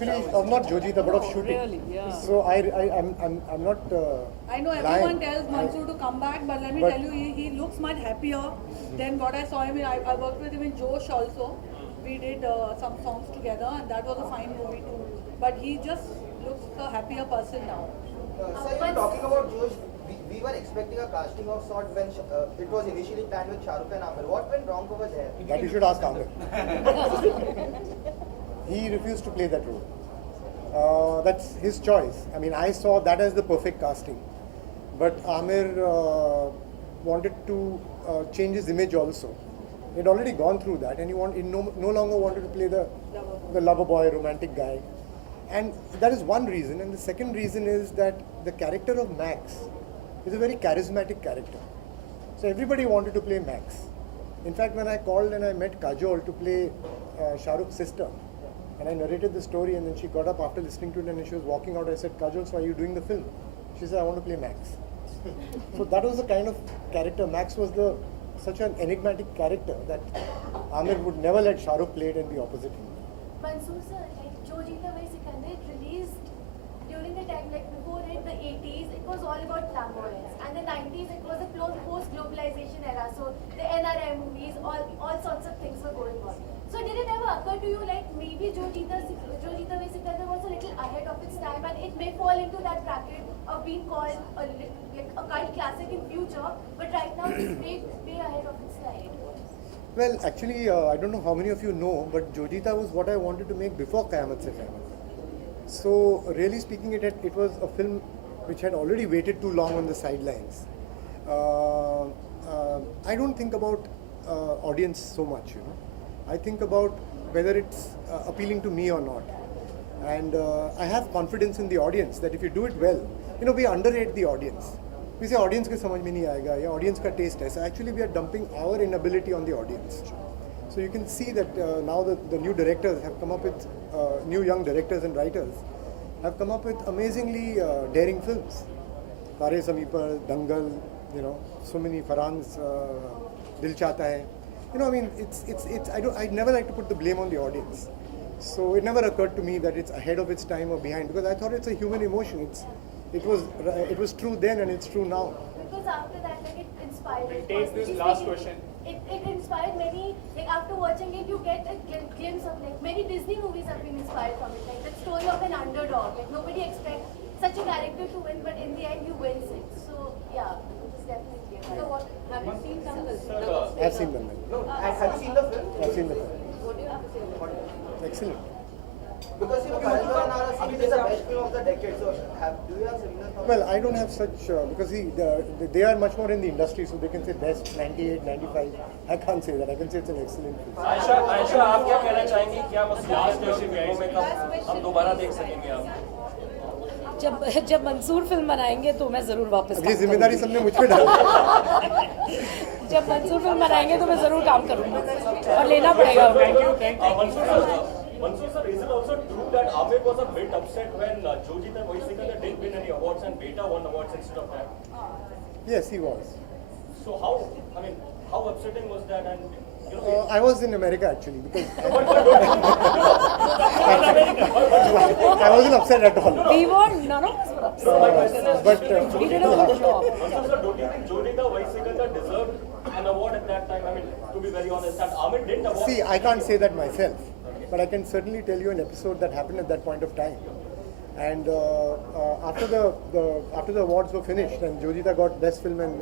actually of not Jojita but of shooting. Really, yeah. So I'm not. I know everyone lying. tells Mansoor to come back, but let me But- tell you, he looks much happier than what I saw him in. I worked with him in Josh also. We did some songs together, and that was a fine movie too. But he just looks a happier person now. Sir, you were talking about Josh. We were expecting a casting of sort when it was initially planned with Shah Rukh and Amir. What went wrong over there? That you should ask Amir. He refused to play that role. That's his choice. I mean, I saw that as the perfect casting. But Amir wanted to change his image also. He'd already gone through that, and he no longer wanted to play the lover boy, romantic guy. And that is one reason. And the second reason is that the character of Max is a very charismatic character. So everybody wanted to play Max. In fact, when I called and I met Kajol to play Shah Rukh's sister, and I narrated the story, and then she got up after listening to it, and she was walking out. I said, Kajol, so are you doing the film? She said, I want to play Max. So that was the kind of character. Max was such an enigmatic character that Amir would never let Shah Rukh play it and be opposite him. Mansoor sir, like Jo Jeeta Bhai Sikandar, it released during the time, like before it, the 80s, it was all about flamboyance. And the 90s, it was a post-globalization era. So the NRI movies, all sorts of things were going on. So did it ever occur to you like maybe Jo Jeeta Bhai Sikandar was a little ahead of its time, and it may fall into that bracket of being called a cult classic in future, but right now it's way ahead of its time? Well, actually, I don't know how many of you know, but Jo Jeeta was what I wanted to make before Qayamat Se Qayamat. So, really speaking, it was a film which had already waited too long on the sidelines. I don't think about audience so much, you know. I think about whether it's appealing to me or not. And I have confidence in the audience that if you do it well, you know, we underrate the audience. We say audience ke samajh mein nahi aayega, ya audience ka taste hai. So actually we are dumping our inability on the audience. So you can see that now the new directors have come up with, new young directors and writers have come up with amazingly daring films. Tare Zameen Par, Dangal, you know, so many Farhan's Dil Chahta Hai. You know, I mean, I never like to put the blame on the audience. So it never occurred to me that it's ahead of its time or behind, because I thought it's a human emotion. It was true then and it's true now. Because after that, like, it inspired. Take this last question. It inspired many, like after watching it, you get a glimpse of like many Disney movies have been inspired from it. Like the story of an underdog. Like nobody expects such a character to win, but in the end, you wins it. So yeah, it's definitely a So what, have you seen Dangal? I've seen them. No, have you seen the film? I've seen them. What do you have to say about it? Excellent. Because you know, Karanjhar and Nara Singh is the best film of the decade. So do you have similar thoughts? Well, I don't have such, because they are much more in the industry, so they can say best 98, 95. I can't say that. I can say it's an excellent film. Ayesha आप क्या कहना चाहेंगी? क्या last question में कब हम दोबारा देख सकेंगे आप? जब मंसूर फिल्म बनाएंगे तो मैं जरूर वापस ये जिम्मेदारी सबने मुझ पे डाली। जब मंसूर फिल्म बनाएंगे तो मैं जरूर काम करूंगा और लेना पड़ेगा उनको। Mansoor sir, is it also true that Amir was a bit upset when Jo Jeeta Bhai Sikandar didn't win any awards and Beta won awards instead of that? Yes, he was. So how upsetting was that? And you know, I was in America actually, because I wasn't upset at all. We were, none of us were upset. But We did a good job. Mansoor sir, don't you think Jo Jeeta Bhai Sikandar deserved an award at that time? I mean, to be very honest, and Amir didn't award. see, I can't say that myself, but I can certainly tell you an episode that happened at that point of time. And after the awards were finished, and Jo Jeeta got best film and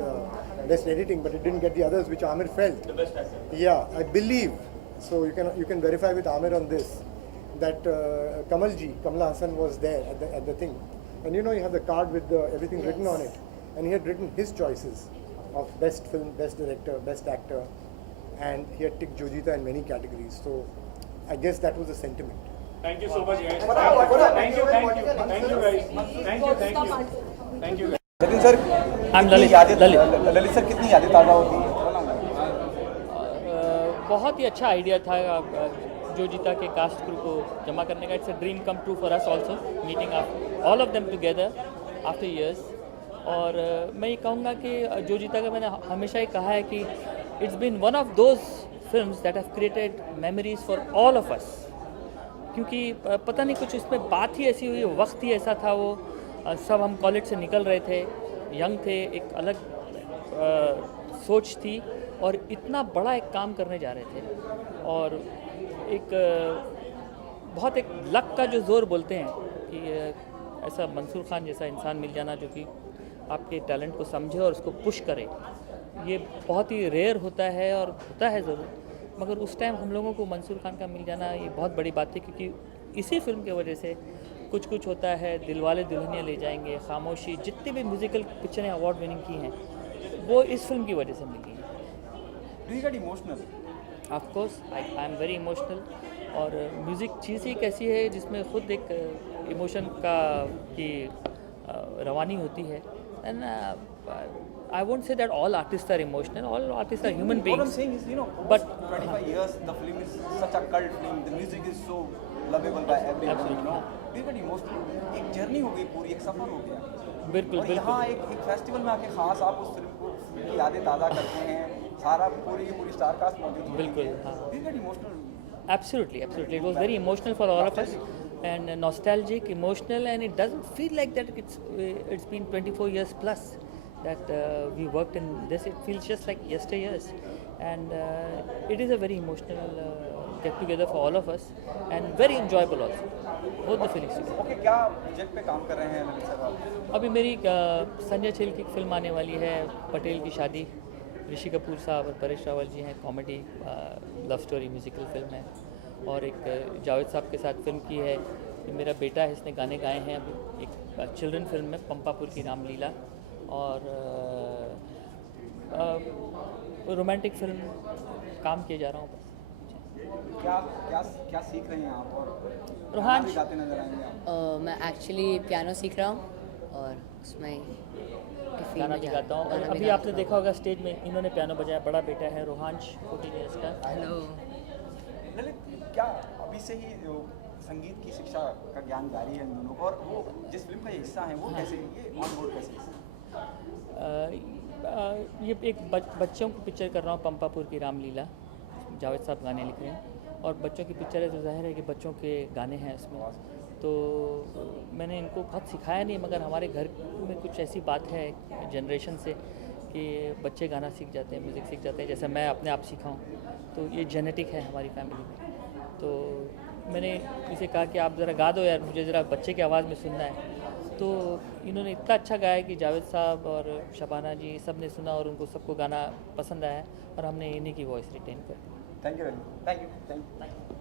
best editing, but it didn't get the others, which Amir felt. The best actor. Yeah, I believe. So you can verify with Amir on this that Kamal Hassan was there at the thing, and you know you have the card with everything written on it, and he had written his choices of best film, best director, best actor, and he had ticked Jo Jeeta in many categories. So I guess that was the sentiment. Thank you so much, guys. Thank you, Thank you guys. Thank you. लेकिन sir Lalit sir कितनी यादें ताज़ा होती हैं? बहुत ही अच्छा idea था जो जीता के कास्ट क्रू को जमा करने का. It's a dream come true for us also, meeting all of them together after years. और मैं ये कहूँगा कि जो जीता का मैंने हमेशा ही कहा है कि it's been one of those films that have created memories for all of us. क्योंकि पता नहीं कुछ इसमें बात ही ऐसी हुई, वक्त ही ऐसा था वो, सब हम कॉलेज से निकल रहे थे, यंग थे, एक अलग सोच थी और इतना बड़ा एक काम करने जा रहे थे और एक बहुत एक लक का जो जोर बोलते हैं कि ऐसा मंसूर खान जैसा इंसान मिल जाना जो कि आपके टैलेंट को समझे और उसको पुश करे, ये बहुत ही रेयर होता है और होता है ज़रूर, मगर उस टाइम हम लोगों को मंसूर खान का मिल जाना ये बहुत बड़ी बात थी क्योंकि इसी फिल्म की वजह से कुछ कुछ होता है, दिलवाले दुल्हनिया ले जाएंगे, खामोशी, जितनी भी म्यूज़िकल पिक्चरें अवार्ड विनिंग की हैं वो इस फिल्म की वजह से मिली हैं। Do you get emotional? Of course I am very emotional और म्यूज़िक चीज़ ही कैसी है जिसमें खुद एक इमोशन का की रवानी होती है and I won't say that all artists are emotional, all artists are human What I'm beings. saying is, you know, But- 25 years, the film is such a cult film. The music is so lovable by everyone. Absolutely. You know, do you get emotional? एक journey हो गई पूरी, एक सफर हो गया. बिल्कुल और यहाँ बिल्कुल एक फेस्टिवल में आके खास आप उस फिल्म की यादें ताज़ा करते हैं. सारा पूरी की पूरी स्टार कास्ट मौजूद होती है. बिल्कुल, हाँ. Do you get emotional? Absolutely, absolutely. It was very emotional for all of us and nostalgic, emotional, and it doesn't feel like that it's been 24 years plus that we worked in this. It feels just like yesteryears, and it is a very emotional get together for all of us and very enjoyable also. Both the feelings together. Okay, क्या project पे काम कर रहे हैं Lalit sir आप? अभी मेरी संजय छिल की फिल्म आने वाली है, पटेल की शादी, ऋषि कपूर साहब और परेश रावल जी हैं, comedy love story musical film है और एक जावेद साहब के साथ फिल्म की है, ये मेरा बेटा है, इसने गाने गाए हैं अभी एक चिल्ड्रन फिल्म में पंपापुर की रामलीला और रोमांटिक फिल्म काम किए जा रहा हूँ बस। क्या क्या क्या सीख रहे हैं आप और रोहान गाना भी गाते नजर आएंगे आप? मैं एक्चुअली पियानो सीख रहा हूँ और उसमें टिफिन गाना में भी जा गाता हूँ और गाना भी अभी गाता आपने हूँ। देखा होगा स्टेज में इन्होंने पियानो बजाया, बड़ा बेटा है रोहांश 14 ईयर्स का। हेलो। ललित क्या अभी से ही जो संगीत की शिक्षा का ज्ञान जारी है इन दोनों को और वो जिस फिल्म का ये हिस्सा है वो कैसे ये ऑन बोर्ड कैसे? ये एक बच्चों की पिक्चर कर रहा हूँ, पंपापुर की रामलीला, जावेद साहब गाने लिख रहे हैं और बच्चों की पिक्चर है तो जाहिर है कि बच्चों के गाने हैं इसमें, तो मैंने इनको बहुत सिखाया नहीं मगर हमारे घर में कुछ ऐसी बात है जनरेशन से कि बच्चे गाना सीख जाते हैं, म्यूज़िक सीख जाते हैं, जैसे मैं अपने आप सीखा हूँ, तो ये जेनेटिक है हमारी फैमिली में। तो मैंने इसे कहा कि आप ज़रा गा दो यार, मुझे ज़रा बच्चे की आवाज़ में सुनना है, तो इन्होंने इतना अच्छा गाया कि जावेद साहब और शबाना जी सब ने सुना और उनको सबको गाना पसंद आया और हमने इन्हीं की वॉइस रिटेन कर दी। Thank you thank you thank you.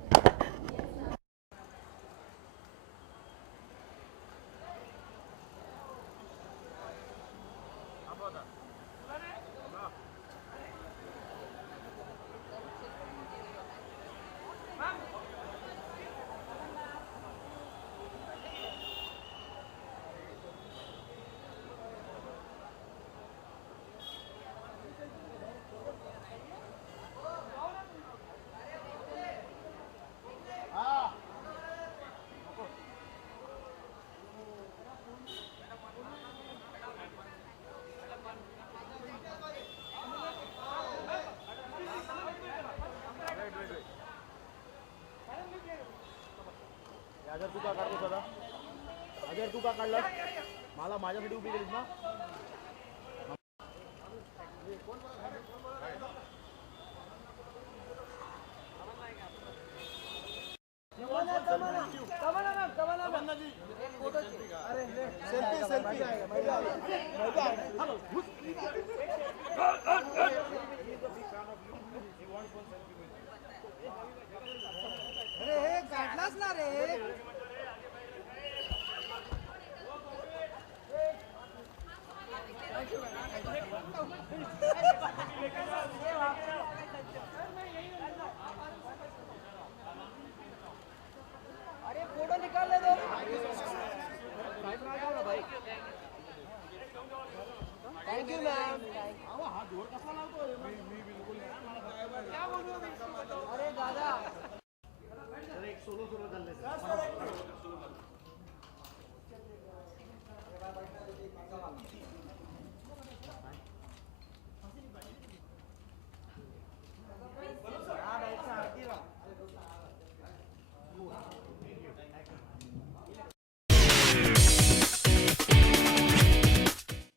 अजर तू का काढतो सदा अजर तू का काढलास मला माझ्यासाठी उभी केलीस ना सेल्फी सेल्फी अरे हे काढलास ना रे